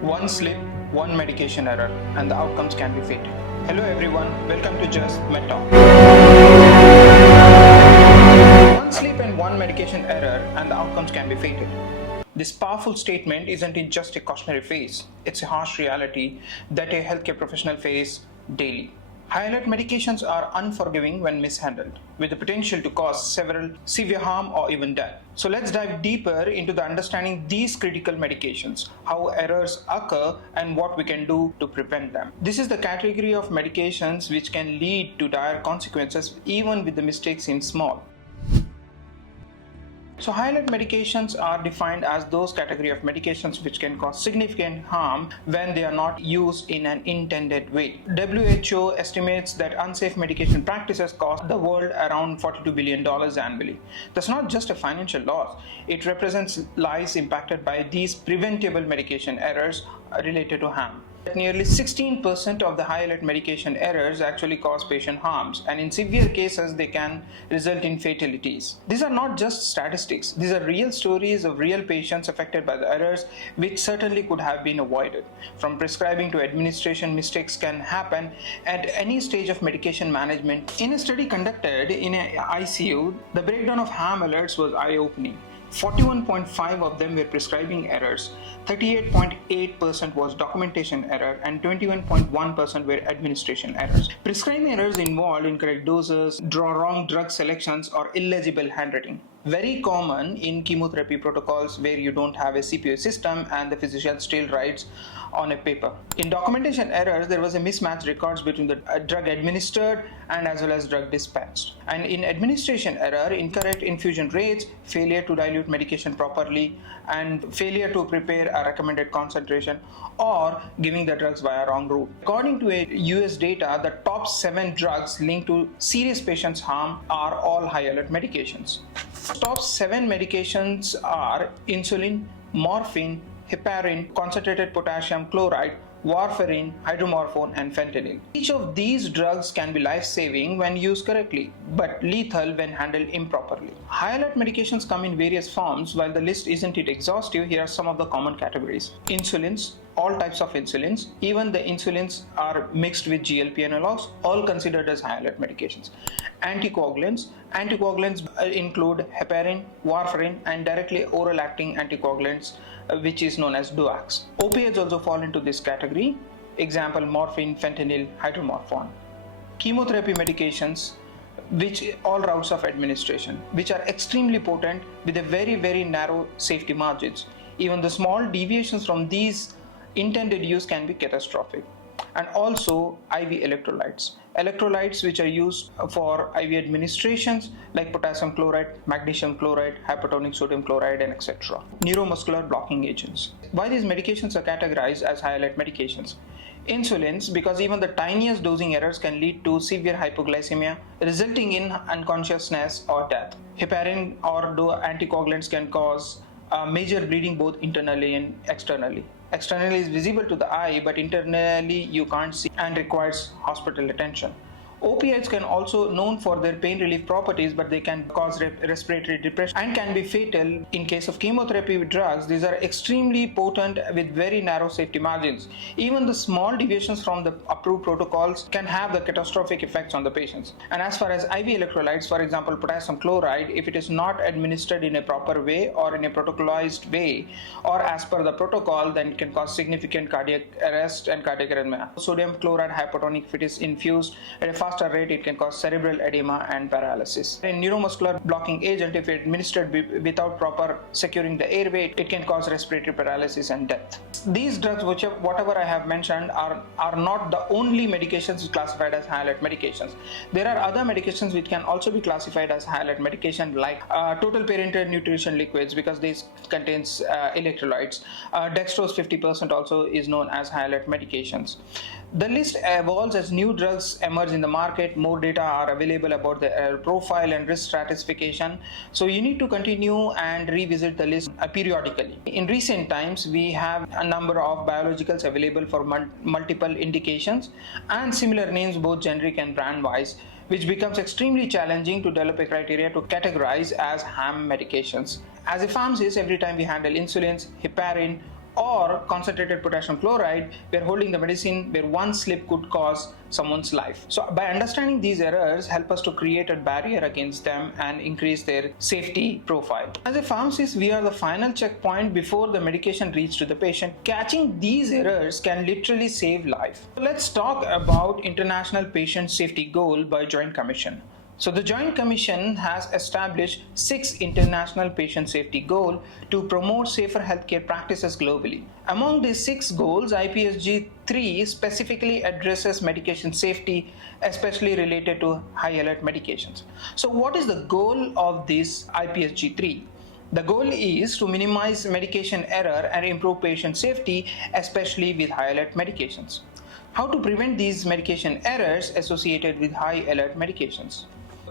One slip, one medication error, and the outcomes can be fatal. Hello everyone, welcome to Just Meta. One slip and one medication error, and the outcomes can be fatal. This powerful statement isn't it just a cautionary phrase, it's a harsh reality that a healthcare professional face daily. High alert medications are unforgiving when mishandled, with the potential to cause several severe harm or even death. So let's dive deeper into the understanding these critical medications, how errors occur, and what we can do to prevent them. This is the category of medications which can lead to dire consequences even with the mistake seem small. So high alert medications are defined as those category of medications which can cause significant harm when they are not used in an intended way. WHO estimates that unsafe medication practices cost the world around $42 billion annually. That's not just a financial loss, it represents lives impacted by these preventable medication errors related to harm. Nearly 16% of the high alert medication errors actually cause patient harms, and in severe cases they can result in fatalities. These are not just statistics, these are real stories of real patients affected by the errors which certainly could have been avoided. From prescribing to administration, mistakes can happen at any stage of medication management. In a study conducted in an ICU, the breakdown of harm alerts was eye-opening. 41.5% of them were prescribing errors, 38.8% was documentation error, and 21.1% were administration errors. Prescribing errors involved incorrect doses, wrong drug selections, or illegible handwriting. Very common in chemotherapy protocols where you don't have a CPO system and the physician still writes on a paper. In documentation errors, there was a mismatched records between the drug administered and as well as drug dispensed. And in administration error, incorrect infusion rates, failure to dilute medication properly, and failure to prepare a recommended concentration, or giving the drugs via wrong route. According to a US data, the top 7 drugs linked to serious patients' harm are all high alert medications. Top 7 medications are insulin, morphine, heparin, concentrated potassium chloride, warfarin, hydromorphone, and fentanyl. Each of these drugs can be life-saving when used correctly, but lethal when handled improperly. High alert medications come in various forms. While the list isn't exhaustive, here are some of the common categories. Insulins, all types of insulins, even the insulins are mixed with GLP analogs, all considered as high alert medications. Anticoagulants include heparin, warfarin, and directly oral acting anticoagulants, which is known as DOACs. Opioids also fall into this category. Example, morphine, fentanyl, hydromorphone. Chemotherapy medications, which all routes of administration, which are extremely potent with a very narrow safety margins. Even the small deviations from these intended use can be catastrophic. And also IV electrolytes which are used for IV administrations like potassium chloride, magnesium chloride, hypertonic sodium chloride, and etc. Neuromuscular blocking agents. Why these medications are categorized as high alert medications? Insulins, because even the tiniest dosing errors can lead to severe hypoglycemia, resulting in unconsciousness or death. Heparin or anticoagulants can cause major bleeding both internally and externally. Externally is visible to the eye, but internally you can't see and requires hospital attention. Opioids can also known for their pain relief properties, but they can cause respiratory depression and can be fatal. In case of chemotherapy with drugs, these are extremely potent with very narrow safety margins. Even the small deviations from the approved protocols can have the catastrophic effects on the patients. And as far as IV electrolytes, for example, potassium chloride, if it is not administered in a proper way or in a protocolized way or as per the protocol, then it can cause significant cardiac arrest and cardiac arrhythmia. Sodium chloride hypotonic, if it is infused at a faster rate, it can cause cerebral edema and paralysis. A neuromuscular blocking agent, if administered without proper securing the airway, it can cause respiratory paralysis and death. These drugs, whatever I have mentioned, are not the only medications classified as high alert medications. There are other medications which can also be classified as high alert medication, like total parenteral nutrition liquids, because this contains electrolytes. Dextrose 50% also is known as high alert medications. The list evolves as new drugs emerge in the market, more data are available about the profile and risk stratification. So you need to continue and revisit the list periodically. In recent times, we have a number of biologicals available for multiple indications and similar names, both generic and brand wise, which becomes extremely challenging to develop a criteria to categorize as HAM medications. As a pharmacist, every time we handle insulins, heparin, or concentrated potassium chloride, we are holding the medicine where one slip could cause someone's life. So by understanding these errors help us to create a barrier against them and increase their safety profile. As a pharmacist, we are the final checkpoint before the medication reaches to the patient. Catching these errors can literally save life. Let's talk about International Patient Safety Goal by Joint Commission. So the Joint Commission has established 6 international patient safety goals to promote safer healthcare practices globally. Among these 6 goals, IPSG 3 specifically addresses medication safety, especially related to high alert medications. So what is the goal of this IPSG 3? The goal is to minimize medication error and improve patient safety, especially with high alert medications. How to prevent these medication errors associated with high alert medications?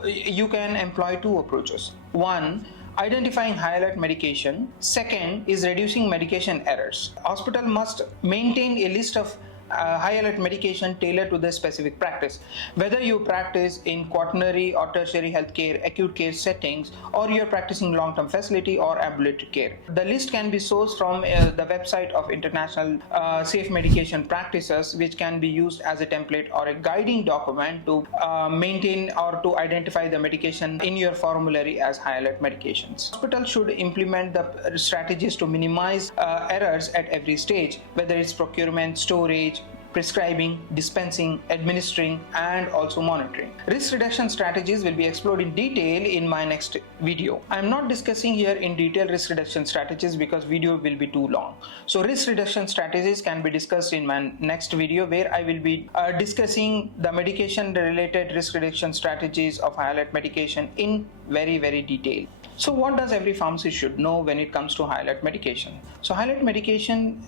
You can employ 2 approaches. One, identifying high alert medication. Second is reducing medication errors. Hospital must maintain a list of high alert medication tailored to the specific practice. Whether you practice in quaternary or tertiary healthcare, acute care settings, or you're practicing long-term facility or ambulatory care. The list can be sourced from the website of International Safe Medication Practices, which can be used as a template or a guiding document to maintain or to identify the medication in your formulary as high alert medications. Hospitals should implement the strategies to minimize errors at every stage, whether it's procurement, storage, prescribing, dispensing, administering, and also monitoring. Risk reduction strategies will be explored in detail in my next video. I am not discussing here in detail risk reduction strategies because video will be too long. So risk reduction strategies can be discussed in my next video, where I will be discussing the medication related risk reduction strategies of high alert medication in very detail. So what does every pharmacist should know when it comes to high alert medication? So high alert medication,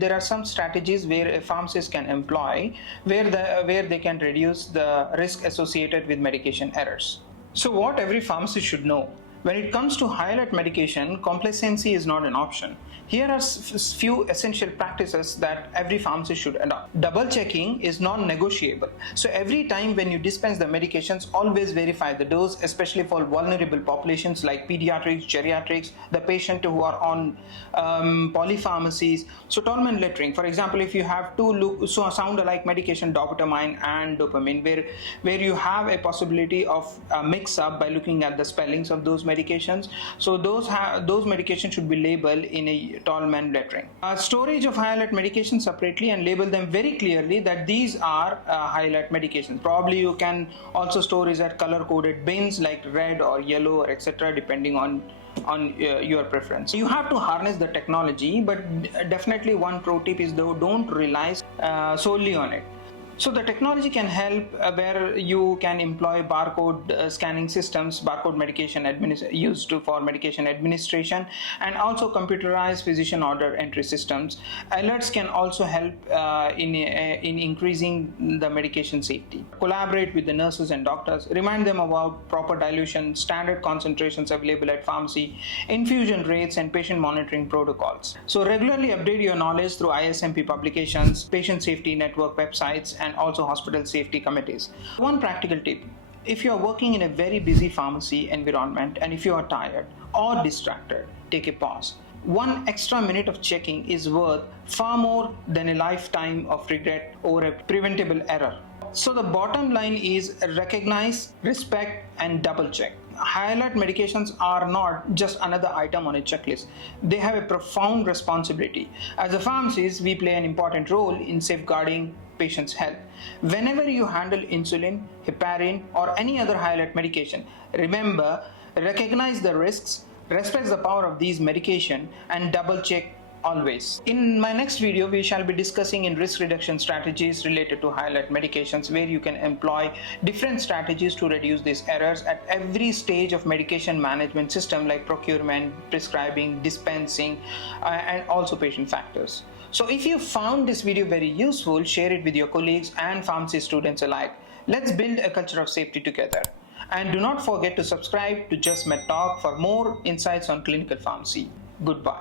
there are some strategies where a pharmacist can employ where they can reduce the risk associated with medication errors. So what every pharmacist should know? When it comes to high alert medication, complacency is not an option. Here are few essential practices that every pharmacist should adopt. Double checking is non-negotiable. So every time when you dispense the medications, always verify the dose, especially for vulnerable populations like pediatrics, geriatrics, the patient who are on polypharmacies. So Tolman lettering, for example, if you have 2 sound-alike medication, dobutamine and dopamine, where you have a possibility of mix-up by looking at the spellings of those medications. So those medications should be labeled in a Tolman lettering. Storage of high alert medications separately and label them very clearly that these are high alert medications. Probably you can also store it at color coded bins like red or yellow or etc. depending on your preference. You have to harness the technology, but definitely one pro tip is though don't rely solely on it. So the technology can help where you can employ barcode scanning systems, barcode medication used for medication administration, and also computerized physician order entry systems. Alerts can also help in increasing the medication safety. Collaborate with the nurses and doctors, remind them about proper dilution, standard concentrations available at pharmacy, infusion rates, and patient monitoring protocols. So regularly update your knowledge through ISMP publications, patient safety network websites, and also hospital safety committees. One practical tip: if you are working in a very busy pharmacy environment and if you are tired or distracted, take a pause. 1 extra minute of checking is worth far more than a lifetime of regret over a preventable error. So the bottom line is recognize, respect, and double check. High alert medications are not just another item on a checklist. They have a profound responsibility. As a pharmacist, we play an important role in safeguarding patients' health. Whenever you handle insulin, heparin, or any other high alert medication, remember, recognize the risks, respect the power of these medications, and double check always. In my next video, we shall be discussing in risk reduction strategies related to high alert medications, where you can employ different strategies to reduce these errors at every stage of medication management system, like procurement, prescribing, dispensing, and also patient factors. So if you found this video very useful, share it with your colleagues and pharmacy students alike. Let's build a culture of safety together. And do not forget to subscribe to Just Med Talk for more insights on clinical pharmacy. Goodbye.